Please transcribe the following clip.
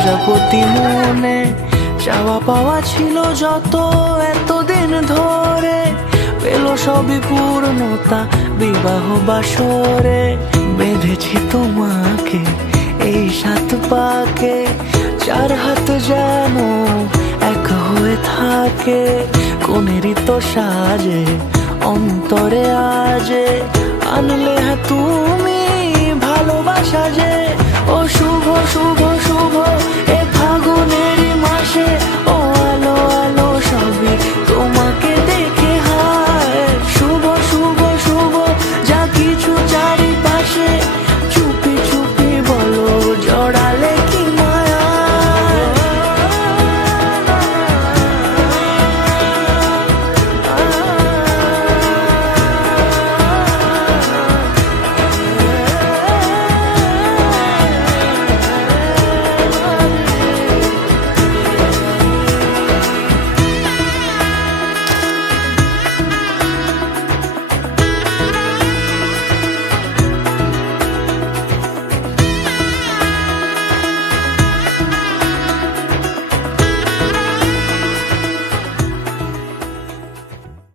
প্রজাপতি মনে চাওয়া পাওয়া ছিল যত এতদিন ধরে, পেল সবই পূর্ণতা বিবাহ বাসরে। বেঁধেছি তোমাকে এই 7 পাকে, 4 হাত যেন এক হয়ে থাকে। কোনেরই তো সাজে অন্তরে আজে আনলে হ্যাঁ তুমি